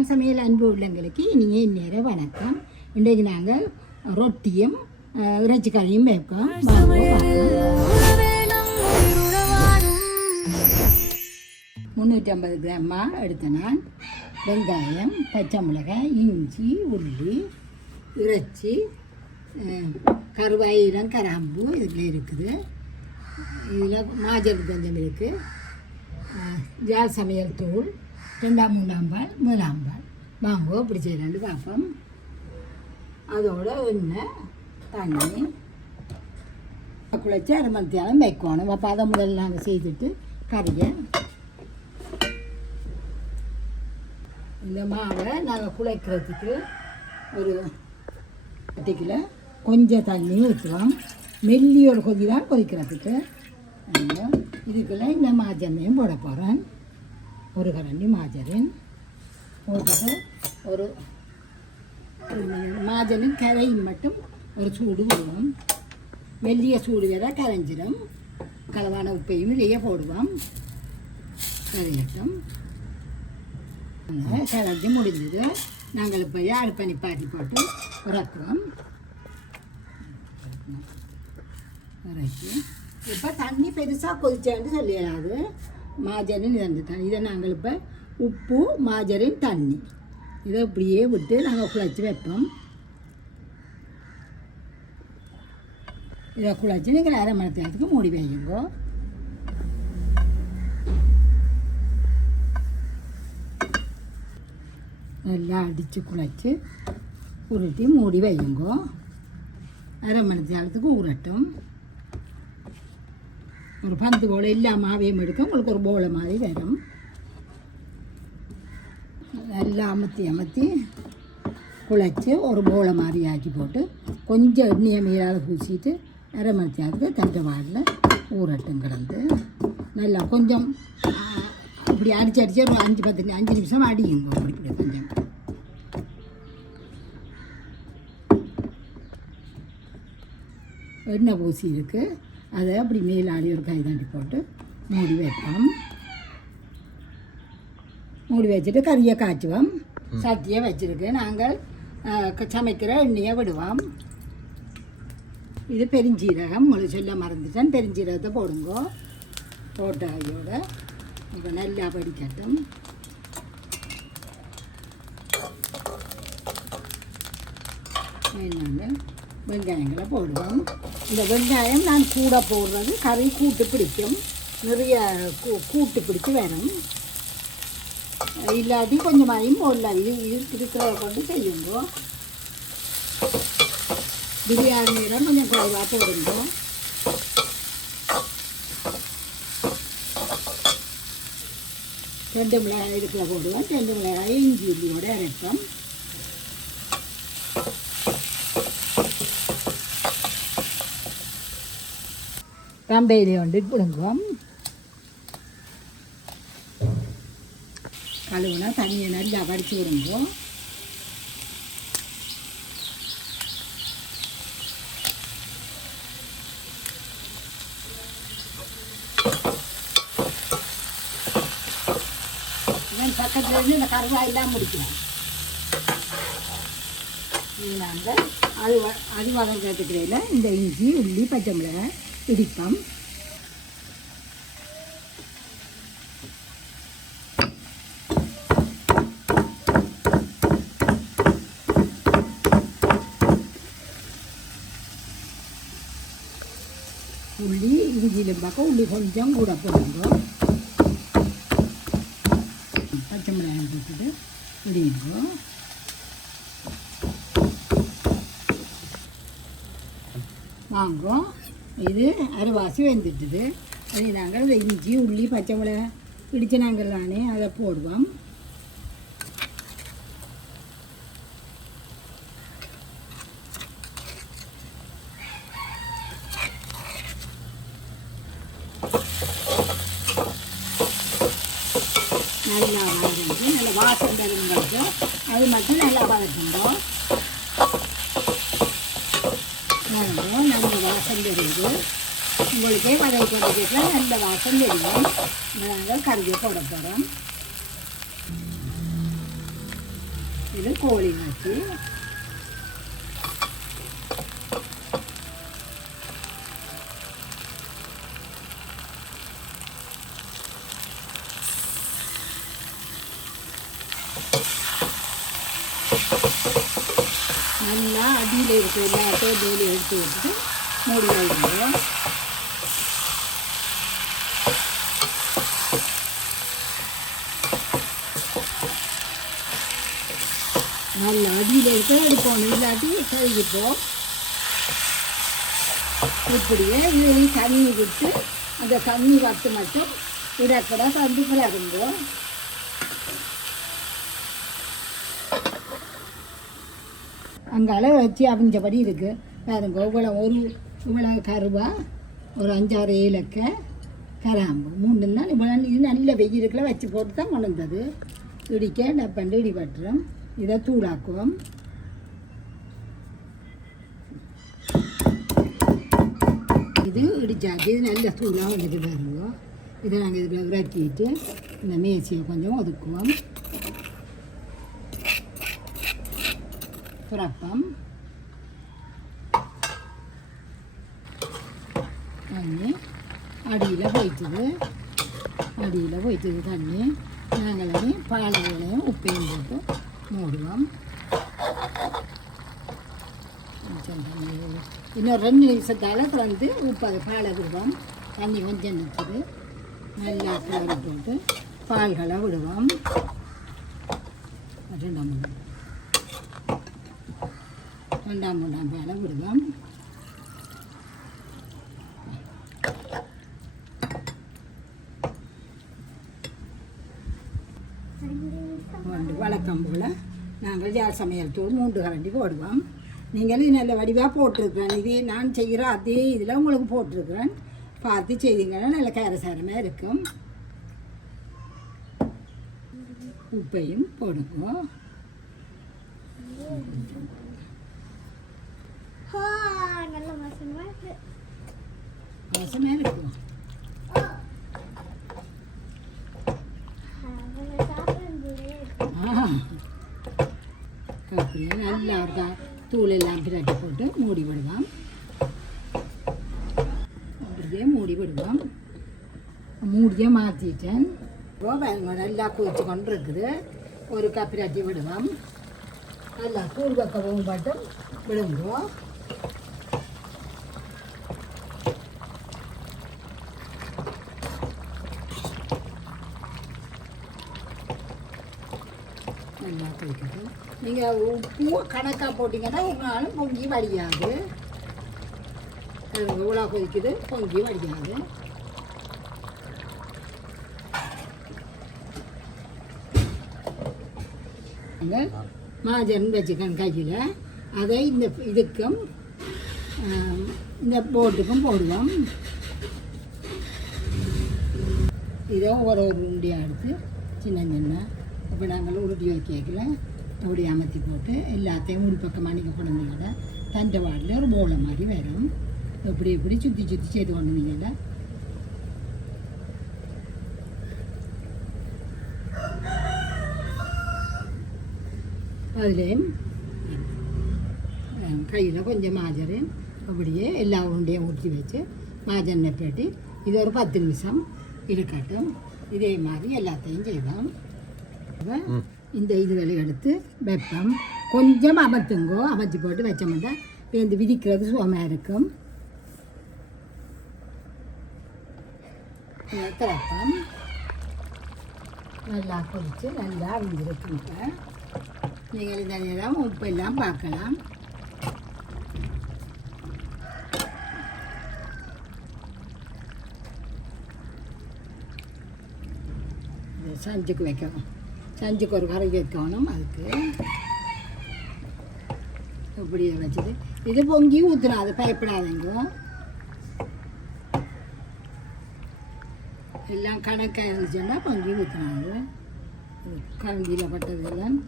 யாழ் சமையல் அன்பு உள்ளங்களுக்கு இனிய இந்நேர வணக்கம். இன்றைக்கு நாங்கள் ரொட்டியும் இறைச்சி கறியும் வைப்போம். 350 கிராமா எடுத்த நான் வெங்காயம், பச்சை மிளகாய், இஞ்சி, உள்ளி, இறைச்சி, கருவாயிரம், கராம்பு இதில் இருக்குது. இதில் மாஜல் கொஞ்சம் இருக்குது. யாழ் சமையல் தூள் 2ஆம் 3ஆம் பால் 1ஆம் பால் வாங்குவோம். இப்படி செய்யலான்னு பார்ப்போம். அதோட எண்ணெய், தண்ணி குழைச்சி 1/2 மணி நேரம் வைக்கணும். அப்போ அதை முதல்ல நாங்கள் செய்துட்டு கறியை இந்த மாவை நாங்கள் குழைக்கிறதுக்கு ஒரு கட்டிக்கில் கொஞ்சம் தண்ணி ஊற்றுவோம். மெல்லியோட கொதி தான் கொதிக்கிறதுக்கு. இதுக்குள்ளே இந்த மாஜனையும் போட போகிறேன். ஒரு கரண்டி மாஜரின் போட்டுட்டு ஒரு மாஜனின் கரையின் மட்டும் ஒரு சூடு போடுவோம். மெல்லிய சூடு வேற கரைஞ்சிடும். களவான உப்பையும் இதையே போடுவோம். கரையட்டும். கரைஞ்சி முடிஞ்சது. நாங்கள் இப்போ அடுப்பணி பாட்டி போட்டு இறக்குவோம். இறக்கி இப்போ தண்ணி பெருசாக கொதிச்சான்னு சொல்லிடாது. மாஜரின் இது தண்ணி இதை நாங்கள் இப்போ உப்பு, மாஜரின், தண்ணி இதை இப்படியே விட்டு நாங்கள் குழைச்சி வைப்போம். இதை குழைச்சி நீங்கள் 1/2 மணி நேரத்துக்கு மூடி வையுங்கோ. நல்லா அடித்து குழைச்சி உருட்டி மூடி வையுங்கோ. 1/2 மணி நேரத்துக்கு ஊறட்டும். ஒரு பந்து போல் எல்லா மாவையும் எடுக்க உங்களுக்கு ஒரு போலை மாதிரி வரும். நல்லா அமர்த்தி குழைச்சி ஒரு போலை மாதிரி ஆக்கி போட்டு கொஞ்சம் எண்ணெயை மேலால் பூசிட்டு 1/2 மணி நேரத்துக்கு தண்டை வாடில் ஊறட்டும். கிடந்து நல்லா கொஞ்சம் இப்படி அடித்து ஒரு 5 நிமிஷம் அடியுங்க. இப்படி கொஞ்சம் எண்ணெய் பூசி இருக்குது. அதை அப்படி மேலாடி ஒரு கை தாண்டி போட்டு மூடி வைப்போம். மூடி வச்சுட்டு கறியை காய்ச்சுவோம். சட்டியை வச்சுருக்கு. நாங்கள் சமைக்கிற எண்ணெயை விடுவோம். இது பெருஞ்சீரகம். உங்களுக்கு சொல்ல மறந்துட்டேன். பெருஞ்சீரகத்தை போடுங்க. போட்ட கையோட இப்போ நல்லா படிக்கட்டும். நாங்கள் வெங்காயங்களை போடுவோம். இந்த வெங்காயம் நான் கூட போடுறது கறி கூட்டு பிடிக்கும். நிறைய கூட்டு பிடிச்சி வரும். இல்லாட்டி கொஞ்சமாயும் போடலாம். இது இருக்கிறத கொண்டு செய்யுங்க. பிரியாணியில் கொஞ்சம் குறைவாக போடுங்க. ரெண்டு மிளகாய் இருக்கிற போடுவோம். 2 மிளகாய் இஞ்சி உள்ளியோட அரைப்போம். கம்பையிலே வந்து பிடுங்குவோம். கழுவுனா தண்ணியை நல்லா வடித்து விடுங்கோ. பக்கத்துல இருந்து இந்த கருவாயெல்லாம் முடிக்கலாம். இது நாங்கள் அது வளர்க்கறதுக்கிடையில் இந்த இஞ்சி, உள்ளி, பச்சை மிளகாய் இடிப்போம். உள்ளி இஞ்சியிலும் பார்க்க உள்ளி கொஞ்சம் கூட போடுங்க. பச்சை மிளகாய் போட்டுட்டு இடிங்க. வாங்கும். இது அரைவாசி வெந்துட்டுது. அதை நாங்கள் இந்த இஞ்சி, உள்ளி, பச்சை மிளகாய் இடித்து நாங்கள் தானே அதை போடுவோம். நல்லா வதக்கி நல்லா வாசம் தருங்க. அது மட்டும் நல்லா வதக்குங்க. நல்ல வாசம் தெரியுது. உங்களுக்கே வதக்கி கொண்டு நல்ல வாசம் தெரியும். நாங்கள் கறியை போட போகிறோம். இது கோழி மாற்றி நல்லா அடியில் இருக்கிற எல்லாத்தையும் டெய்லி எடுத்து வச்சுட்டு மூடி வைக்கணும். நல்லா அடியில் இருக்க எடுப்போம், இல்லாட்டி கழுவிப்போம். இப்படியே இது தண்ணி விட்டு அந்த தண்ணி வத்து மட்டும் இடக்கூட தந்து கிளறும்போம். அங்கால வச்சு அவிஞ்சபடி இருக்குது பாருங்க. இவ்வளோ கருவா, ஒரு 5-6 ஏலக்காய், கராம்பு 3 நாள் இவ்வளோ. இது நல்ல வெயிலுக்குள்ள வச்சு போட்டு தான் கொண்டு வந்தது. இடிக்க டப்பண்டு இடிபட்டுரும். இதை தூளாக்குவோம். இது இடிச்சாச்சு. இது நல்ல தூளாக வந்துட்டு பாருங்க. இதை நாங்கள் இதில் விரட்டிட்டு இந்த மேசியை கொஞ்சம் ஒதுக்குவோம். புறப்பம் தண்ணி அடியில் போய்த்துது தண்ணி. நாங்கள் பாலைகளையும் உப்பையும் போட்டு மூடுவோம். இன்னொரு 2 நிமிஷத்தால் திறந்து உப்பு அதை பாலை விடுவோம். தண்ணி கொஞ்சம் நிற்குது. நல்லா கிளறி போட்டு பால்களை விடுவோம். 2-3 பாலை விடுவோம். வழக்கம் போல் நாங்கள் ஜார் சமையல் தூள் 3 கரண்டி போடுவோம். நீங்களும் நல்ல வடிவாக போட்டிருக்கிறேன். இதே நான் செய்கிற அதே இதில் உங்களுக்கு போட்டிருக்கிறேன். பார்த்து செய்தீங்கன்னா நல்ல காரசாரமாக இருக்கும். உப்பையும் போடுங்க. வாசமாக இருக்கும். அப்படியே நல்லா இருக்கா. தூள் எல்லாம் பிரட்டி போட்டு மூடி விடுவோம். அப்படியே மூடி விடுவோம். மூடியே மாற்றிட்டேன். நல்லா கொதிச்சு கொண்டு இருக்குது. ஒரு கப் பிரட்டி விடுவோம். நல்லா தூள் பக்கவும் மட்டும் விடுவோம். நல்லா கொதிக்கட்டும். நீங்கள் உப்பு கணக்காக போட்டிங்கன்னா உங்களாலும் பொங்கி வடியாது. இவ்வளோ கொதிக்குது, பொங்கி வடியாது. மாஜன் வச்சுக்கன் கையில். அதை இந்த இதுக்கும் இந்த போட்டுக்கும் போடுவோம். இதை ஒரு உருண்டியாக எடுத்து சின்ன சின்ன இப்போ நாங்கள் உருட்டி வைக்கல அப்படி அமர்த்தி போட்டு எல்லாத்தையும் உள்பக்கம் மணிக்க கொண்டீங்கள தண்டை வாடில் ஒரு போலை மாதிரி வரும். எப்படி எப்படி சுற்றி சுற்றி செய்து கொண்டீங்கள அதுலேயும் கையில் கொஞ்சம் மாஜரு அப்படியே எல்லா உருண்டையும் ஊற்றி வச்சு மாஜெண்ணெய் பேட்டி இது ஒரு 10 நிமிஷம் இருக்கட்டும். இதே மாதிரி எல்லாத்தையும் செய்வோம். இந்த இதுகளை எடுத்து வைப்போம். கொஞ்சம் அமர்த்துங்கோ. அமர்த்தி போட்டு வச்சோம்னா இந்த விதிக்கிறது சுகமாக இருக்கும். திறப்போம். நல்லா கொதித்து நல்லா விழுந்திருக்குங்க. நீங்கள் இந்த நேரம் உப்பு எல்லாம் பார்க்கலாம். சஞ்சுக்கு வைக்கணும். சஞ்சுக்கு ஒரு கரை வைக்கணும். அதுக்கு இப்படியே வச்சுட்டு இது பொங்கி ஊற்றணும். அது பயப்படாதீங்க. எல்லாம் கணக்காக இருந்துச்சுன்னா பொங்கி ஊற்றினாங்க. கரண்டியில் பட்டதெல்லாம்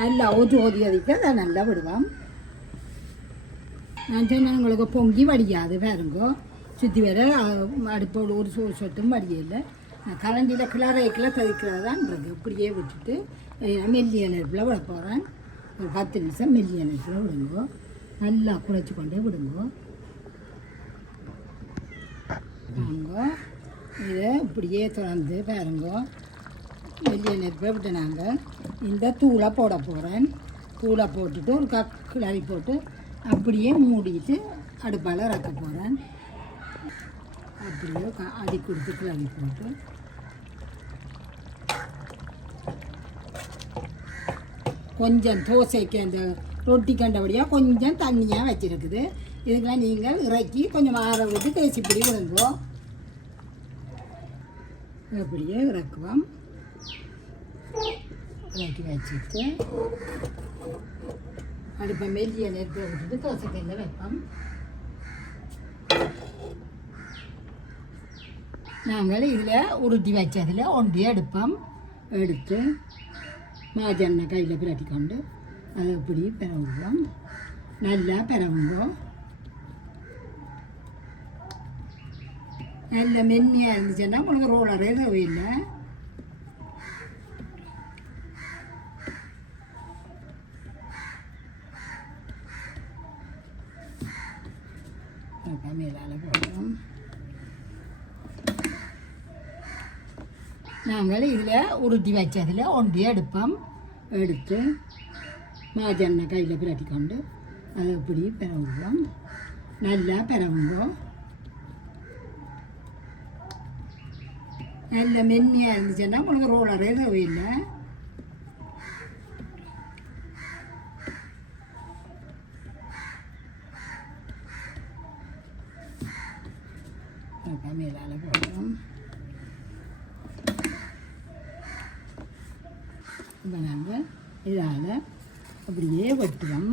நல்லா ஊதி அதிக்க அதை நல்லா விடுவோம். நான் சொன்னேன் உங்களுக்கு பொங்கி வடியாது பாருங்கோ. சுற்றி வேற அடுப்போடு ஒரு சொட்டும் வடியலை. கரண்டியில் கிளறைக்கில் தவிக்கிறது தான் இருக்குது. இப்படியே விட்டுட்டு மெல்லிய நெருப்பில் விட போகிறேன். ஒரு 10 நிமிஷம் மெல்லிய நெருப்பில் விடுங்கோ. நல்லா குழைச்சி கொண்டே விடுங்கோ. வாங்கோ இதை இப்படியே தொடர்ந்து பாருங்கோ. மெல்லிய நெருப்பில் விட்டு நாங்கள் இந்த தூளை போட போகிறேன். தூளை போட்டுட்டு ஒரு கிளறி போட்டு அப்படியே மூடிட்டு அடுப்பால் இறக்க போகிறேன். அப்படியே அடி கொடுத்து கிளறி போட்டு கொஞ்சம் தோசைக்கு அந்த ரொட்டி கண்டபடியாக கொஞ்சம் தண்ணியாக வச்சுருக்குது. இதுக்கெல்லாம் நீங்கள் இறக்கி கொஞ்சம் ஆற விட்டு தேய்ச்சிப்படி விடுங்கோ. அப்படியே இறக்குவோம். இறக்கி வச்சுட்டு அடுப்பை மெல்லிய நெருப்பை விட்டுட்டு தோசைக்கல்ல வைப்போம். நாங்கள் இதில் உருட்டி வச்சதில் ஒன்றி எடுப்போம். எடுத்து மாஜெண்ணெய் கையில் பிரட்டி கொண்டு அதை இப்படி பிறவுவோம். நல்லா பிறவுவோம். நல்ல மென்மையாக இருந்துச்சுன்னா உங்களுக்கு ரோலரே தேவையில்லை. மேலால் போடுறோம். நாங்கள் இதில் உருட்டி வச்சதில் ஒன்றி எடுப்போம். எடுத்து மாஜெண்ணெய் கையில் பிரட்டி கொண்டு அதை இப்படி பிறவுவோம். நல்லா பிறவுவோம். நல்ல மென்மையாக இருந்துச்சுன்னா உங்களுக்கு ரோலரே தேவையில்லை. மேலால் போடுறோம். இப்போ நாங்கள் இதால் அப்படியே வெட்டுவோம்.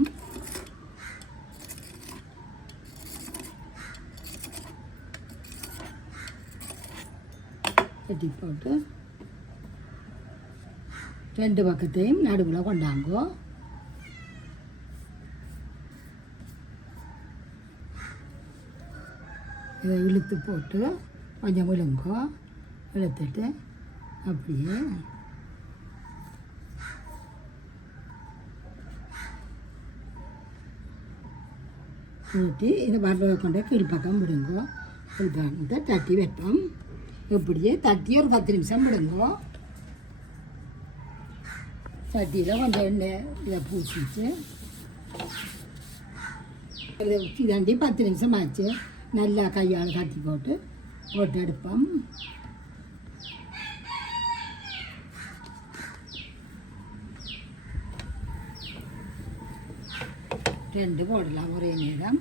வெட்டி போட்டு 2 பக்கத்தையும் நடுவில் கொண்டாங்கோ. இதை இழுத்து போட்டு கொஞ்சம் விழுங்கோ. இழுத்துட்டு அப்படியே ஊட்டி இதை வரவை கொண்டு கீழ்ப்பக்கம் விடுங்கோ. கீழ்ப்பக்கம் தட்டி வைப்போம். இப்படியே தட்டி ஒரு 10 நிமிஷம் விடுங்கோ. சட்டியில் கொஞ்சம் எண்ணெய் இதை பூசிட்டு இதை இதாண்டி 10 நிமிஷம் ஆச்சு. நல்லா கையால் தட்டி போட்டு எடுப்போம். ரெண்டு போடலாம் ஒரே நேரம்.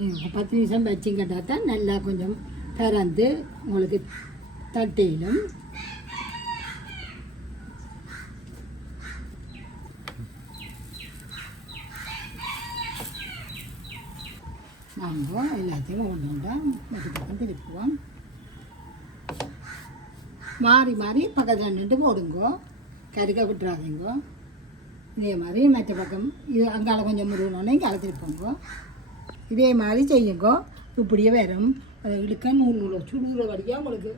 நீங்கள் 10 நிமிஷம் வச்சிங்கட்டா தான் நல்லா கொஞ்சம் திறந்து உங்களுக்கு தட்டையிலும். நம்ம எல்லாத்தையும் ஒன்றுண்டா மற்ற பக்கம் திருப்புவோம். மாறி மாறி பக்கத்தில் நின்று போடுங்கோ. கருக்க விட்டுறாதீங்கோ. இதே மாதிரி மற்ற பக்கம் இது அங்கால கொஞ்சம் முருகனோடனே இங்கே திருப்போங்கோ. இதே மாதிரி செய்யுங்கோ. இப்படியே வரும். அதை இழுக்க நூல் சுடுகிற வழியாக உங்களுக்கு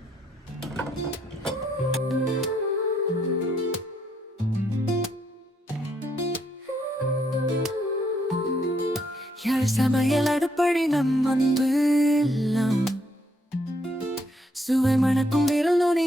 சமையல் அடுப்படி நம் அன்பு எல்லாம் சுவை மணக்கும் விரல் நுனி